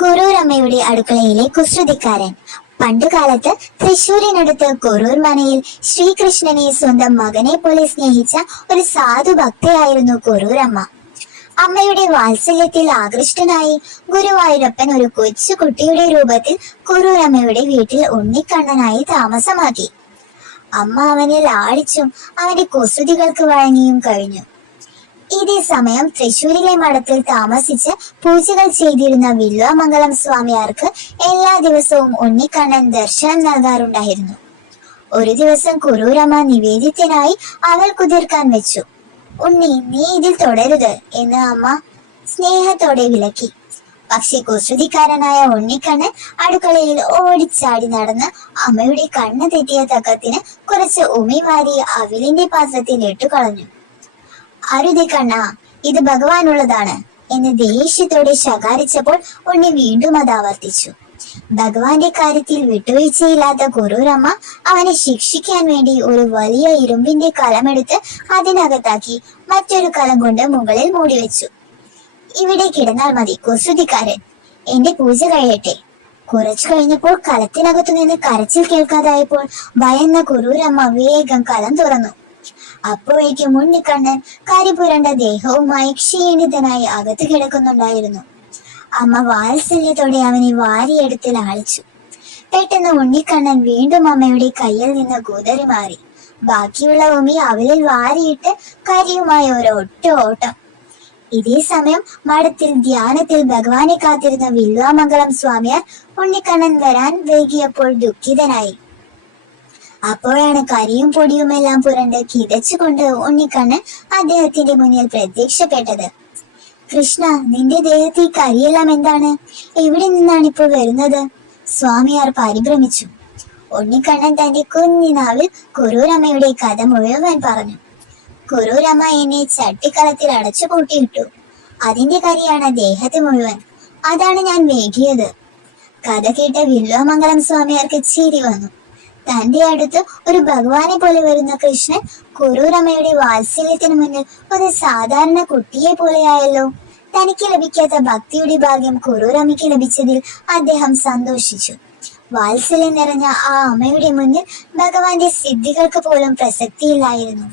കുറൂരമ്മയുടെ അടുക്കളയിലെ കുസൃതിക്കാരൻ. പണ്ടുകാലത്ത് തൃശൂരിനടുത്ത് കുറൂർ മനയിൽ ശ്രീകൃഷ്ണനെ സ്വന്തം മകനെ പോലെ സ്നേഹിച്ച ഒരു സാധു ഭക്തയായിരുന്നു കൊറൂരമ്മ. അമ്മയുടെ വാത്സല്യത്തിൽ ആകൃഷ്ടനായി ഗുരുവായൂരപ്പൻ ഒരു കൊച്ചു കുട്ടിയുടെ രൂപത്തിൽ കുറൂരമ്മയുടെ വീട്ടിൽ ഉണ്ണിക്കണ്ണനായി താമസമാക്കി. അമ്മ അവനെ ലാളിച്ചും അവന്റെ കുസൃതികൾക്ക് വഴങ്ങിയും കഴിഞ്ഞു. ഇതേ സമയം തൃശൂരിലെ മഠത്തിൽ താമസിച്ച് പൂജകൾ ചെയ്തിരുന്ന വില്വാമംഗലം സ്വാമിയാർക്ക് എല്ലാ ദിവസവും ഉണ്ണിക്കണ്ണൻ ദർശനം നൽകാറുണ്ടായിരുന്നു. ഒരു ദിവസം കുറൂരമ്മ നിവേദ്യത്തിനായി അവൾ കുതിർക്കാൻ വെച്ചു. ഉണ്ണി നീ ഇതിൽ തുടരുത് എന്ന് അമ്മ സ്നേഹത്തോടെ വിലക്കി. പക്ഷെ കുസൃതിക്കാരനായ ഉണ്ണിക്കണ്ണൻ അടുക്കളയിൽ ഓടിച്ചാടി നടന്ന് അമ്മയുടെ കണ്ണ് തെറ്റിയ തക്കത്തിന് കുറച്ച് ഉമി വാരി അവിലിന്റെ പാത്രത്തിൽ ഇട്ടുകളഞ്ഞു. അരുതി കണ്ണ ഇത് ഭഗവാനുള്ളതാണ് എന്ന് ദേഷ്യത്തോടെ ശകാരിച്ചപ്പോൾ ഉണ്ണി വീണ്ടും അത് ആവർത്തിച്ചു. ഭഗവാന്റെ കാര്യത്തിൽ വിട്ടുവീഴ്ചയില്ലാത്ത ഗുരൂരമ്മ അവനെ ശിക്ഷിക്കാൻ വേണ്ടി ഒരു വലിയ ഇരുമ്പിന്റെ കലമെടുത്ത് അതിനകത്താക്കി മറ്റൊരു കലം കൊണ്ട് മുകളിൽ മൂടിവെച്ചു. ഇവിടെ കിടന്നാൽ മതി കുസൃതിക്കാരൻ. എന്റെ പൂജ കഴിയട്ടെ. കുറച്ചു കഴിഞ്ഞപ്പോൾ കലത്തിനകത്തു നിന്ന് കരച്ചിൽ കേൾക്കാതായപ്പോൾ ഭയന്ന ഗുരുരമ്മ വേഗം കലം തുറന്നു. അപ്പോഴേക്കും ഉണ്ണിക്കണ്ണൻ കരിപുരണ്ട ദേഹവുമായി ക്ഷീണിതനായി അകത്ത് കിടക്കുന്നുണ്ടായിരുന്നു. അമ്മ വാത്സല്യത്തോടെ അവനെ വാരിയെടുത്ത് ലാളിച്ചു. പെട്ടെന്ന് ഉണ്ണിക്കണ്ണൻ വീണ്ടും അമ്മയുടെ കയ്യിൽ നിന്ന് കുതറി മാറി. ബാക്കിയുള്ള ഉമി അവലിൽ വാരിയിട്ട് കരിയുമായ ഒരു ഒറ്റ ഓട്ടം ഇതേ സമയം മഠത്തിൽ ധ്യാനത്തിൽ ഭഗവാനെ കാത്തിരുന്ന വില്വാമംഗളം സ്വാമിയാർ ഉണ്ണിക്കണ്ണൻ വരാൻ വൈകിയപ്പോൾ ദുഃഖിതനായി. അപ്പോഴാണ് കരിയും പൊടിയുമെല്ലാം പുരണ്ട് കിതച്ചുകൊണ്ട് ഉണ്ണിക്കണ്ണൻ അദ്ദേഹത്തിന്റെ മുന്നിൽ പ്രത്യക്ഷപ്പെട്ടത്. കൃഷ്ണ നിന്റെ ദേഹത്ത് ഈ കരിയെല്ലാം എന്താണ്? എവിടെ നിന്നാണ് ഇപ്പോൾ വരുന്നത്? സ്വാമിയാർ പരിഭ്രമിച്ചു. ഉണ്ണിക്കണ്ണൻ തന്റെ കുഞ്ഞിനാവിൽ കുറൂരമ്മയുടെ കഥ മുഴുവൻ പറഞ്ഞു. കുറൂരമ്മ എന്നെ ചട്ടിക്കളത്തിൽ അടച്ചു പൂട്ടിയിട്ടു അതിന്റെ കരിയാണ് ദേഹത്ത് മുഴുവൻ. അതാണ് ഞാൻ വേകിയത് കഥ കേട്ട വില്ലുവമംഗലം സ്വാമിയാർക്ക് ചിരി വന്നു. തന്റെ അടുത്ത് ഒരു ഭഗവാനെ പോലെ വരുന്ന കൃഷ്ണൻ കുറൂരമ്മയുടെ വാത്സല്യത്തിന് മുന്നിൽ ഒരു സാധാരണ കുട്ടിയെ പോലെയായല്ലോ തനിക്ക് ലഭിക്കാത്ത ഭക്തിയുടെ ഭാഗ്യം കുറൂരമ്മയ്ക്ക് ലഭിച്ചതിൽ അദ്ദേഹം സന്തോഷിച്ചു. വാത്സല്യം നിറഞ്ഞ ആ അമ്മയുടെ മുന്നിൽ ഭഗവാന്റെ സിദ്ധികൾക്ക് പോലും പ്രസക്തിയില്ലായിരുന്നു.